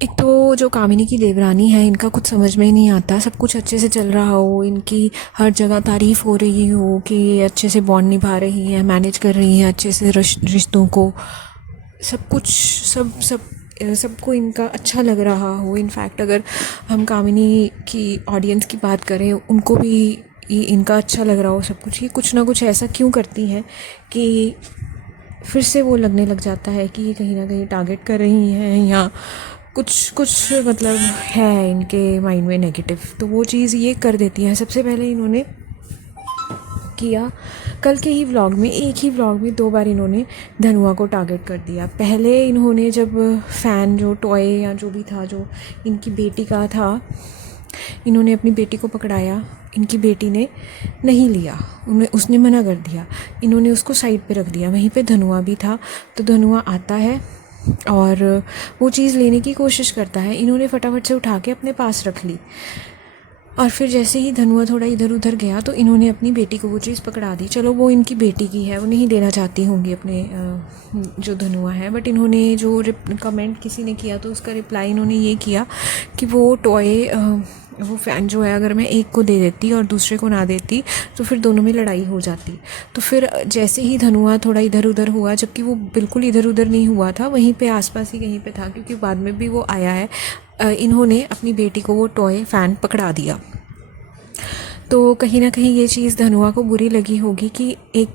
एक तो जो कामिनी की देवरानी है, इनका कुछ समझ में ही नहीं आता। सब कुछ अच्छे से चल रहा हो, इनकी हर जगह तारीफ़ हो रही हो कि ये अच्छे से बॉन्ड निभा रही हैं, मैनेज कर रही हैं अच्छे से रिश्तों को, सब कुछ, सब सब सबको इनका अच्छा लग रहा हो। इनफैक्ट अगर हम कामिनी की ऑडियंस की बात करें, उनको भी इनका अच्छा लग रहा हो सब कुछ। ये कुछ ना कुछ ऐसा क्यों करती हैं कि फिर से वो लगने लग जाता है कि ये कहीं ना कहीं टारगेट कर रही हैं, या कुछ कुछ मतलब है इनके माइंड में नेगेटिव। तो वो चीज़ ये कर देती हैं। सबसे पहले इन्होंने किया, कल के ही व्लॉग में, एक ही व्लॉग में 2 बार इन्होंने धनुआ को टारगेट कर दिया। पहले इन्होंने जब फ़ैन जो टॉय या जो भी था, जो इनकी बेटी का था, इन्होंने अपनी बेटी को पकड़ाया। इनकी बेटी ने नहीं लिया, उसने मना कर दिया। इन्होंने उसको साइड पे रख दिया। वहीं पे धनुआ भी था। तो धनुआ आता है और वो चीज़ लेने की कोशिश करता है। इन्होंने फटाफट से उठा के अपने पास रख ली। और फिर जैसे ही धनुआ थोड़ा इधर उधर गया तो इन्होंने अपनी बेटी को वो चीज़ पकड़ा दी। चलो वो इनकी बेटी की है, वो नहीं देना चाहती होंगी अपने जो धनुआ है, बट इन्होंने जो कमेंट किसी ने किया तो उसका रिप्लाई इन्होंने ये किया कि वो टॉय, वो फ़ैन जो है, अगर मैं एक को दे देती और दूसरे को ना देती तो फिर दोनों में लड़ाई हो जाती। तो फिर जैसे ही धनुआ थोड़ा इधर उधर हुआ, जबकि वो बिल्कुल इधर उधर नहीं हुआ था, वहीं पे आसपास ही कहीं पे था, क्योंकि बाद में भी वो आया है, इन्होंने अपनी बेटी को वो टॉय फ़ैन पकड़ा दिया। तो कहीं ना कहीं ये चीज़ धनुआ को बुरी लगी होगी कि एक,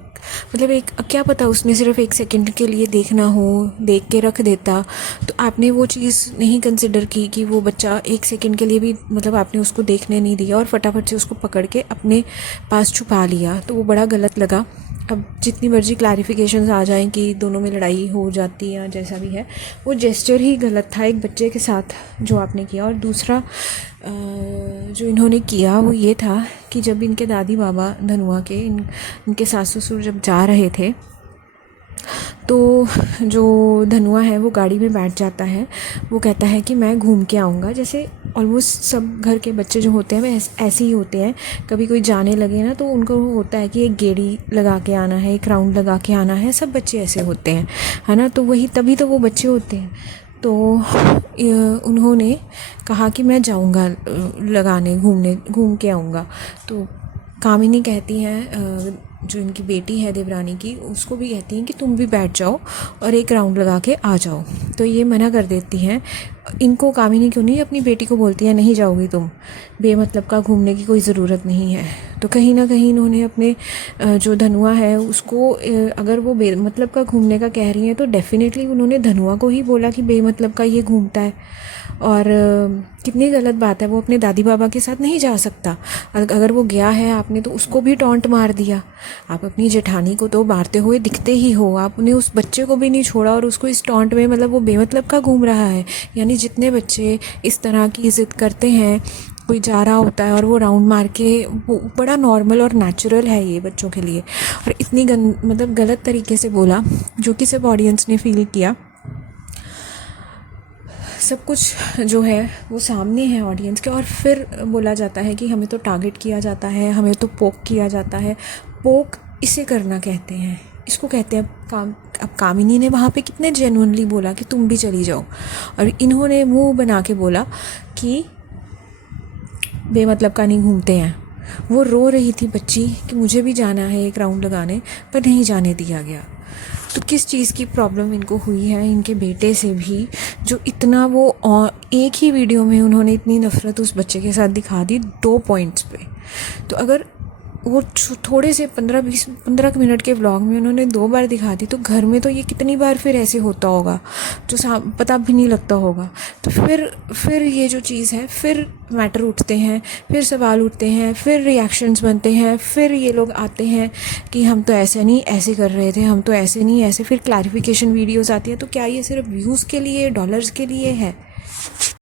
मतलब एक, क्या पता उसने सिर्फ 1 सेकंड के लिए देखना हो, देख के रख देता। तो आपने वो चीज़ नहीं कंसिडर की कि वो बच्चा 1 सेकंड के लिए भी, मतलब आपने उसको देखने नहीं दिया और फटाफट से उसको पकड़ के अपने पास छुपा लिया। तो वो बड़ा गलत लगा। अब जितनी मर्जी क्लैरिफिकेशंस आ जाएं कि दोनों में लड़ाई हो जाती है या जैसा भी है, वो जेस्चर ही गलत था एक बच्चे के साथ जो आपने किया। और दूसरा जो इन्होंने किया वो ये था कि जब इनके दादी बाबा धनुआ के, इनके सास ससुर जब जा रहे थे, तो जो धनुआ है वो गाड़ी में बैठ जाता है। वो कहता है कि मैं घूम के आऊँगा। जैसे ऑलमोस्ट सब घर के बच्चे जो होते हैं वे ऐसे ही होते हैं। कभी कोई जाने लगे ना तो उनको होता है कि एक गेड़ी लगा के आना है, एक राउंड लगा के आना है। सब बच्चे ऐसे होते हैं, है ना। तो वही, तभी तो वो बच्चे होते हैं। तो उन्होंने कहा कि मैं जाऊंगा लगाने, घूम के आऊँगा। तो कामिनी कहती हैं, जो इनकी बेटी है देवरानी की, उसको भी कहती हैं कि तुम भी बैठ जाओ और एक राउंड लगा के आ जाओ। तो ये मना कर देती हैं। इनको कामिनी क्यों नहीं अपनी बेटी को बोलती है, नहीं जाओगी तुम, बेमतलब का घूमने की कोई ज़रूरत नहीं है। तो कहीं ना कहीं इन्होंने अपने जो धनुआ है उसको, अगर वो बेमतलब का घूमने का कह रही हैं तो डेफिनेटली उन्होंने धनुआ को ही बोला कि बेमतलब का ये घूमता है। और कितनी गलत बात है, वो अपने दादी बाबा के साथ नहीं जा सकता। अगर वो गया है, आपने तो उसको भी टॉन्ट मार दिया। आप अपनी जेठानी को तो मारते हुए दिखते ही हो, आपने उस बच्चे को भी नहीं छोड़ा और उसको इस टॉन्ट में, मतलब वो बेमतलब का घूम रहा है। यानी जितने बच्चे इस तरह की ज़िद करते हैं, कोई जा रहा होता है और वो राउंड मार के, वो बड़ा नॉर्मल और नेचुरल है ये बच्चों के लिए। और इतनी मतलब गलत तरीके से बोला, जो कि सब ऑडियंस ने फील किया। सब कुछ जो है वो सामने है ऑडियंस के। और फिर बोला जाता है कि हमें तो टारगेट किया जाता है, हमें तो पोक किया जाता है। पोक इसे करना कहते हैं, इसको कहते हैं काम। अब कामिनी ने वहाँ पे कितने जेन्युइनली बोला कि तुम भी चली जाओ, और इन्होंने मुंह बना के बोला कि बेमतलब का नहीं घूमते हैं। वो रो रही थी बच्ची कि मुझे भी जाना है एक राउंड लगाने, पर नहीं जाने दिया गया। तो किस चीज़ की प्रॉब्लम इनको हुई है इनके बेटे से भी, जो इतना वो, एक ही वीडियो में उन्होंने इतनी नफ़रत उस बच्चे के साथ दिखा दी 2 पॉइंट्स पे। तो अगर वो थोड़े से 15 मिनट के व्लॉग में उन्होंने 2 बार दिखा दी, तो घर में तो ये कितनी बार फिर ऐसे होता होगा जो पता भी नहीं लगता होगा। तो फिर ये जो चीज़ है, फिर मैटर उठते हैं, फिर सवाल उठते हैं, फिर रिएक्शंस बनते हैं, फिर ये लोग आते हैं कि हम तो ऐसे नहीं, ऐसे कर रहे थे, हम तो ऐसे नहीं, ऐसे। फिर क्लैरिफिकेशन वीडियोज़ आती है। तो क्या ये सिर्फ व्यूज़ के लिए, डॉलर्स के लिए है?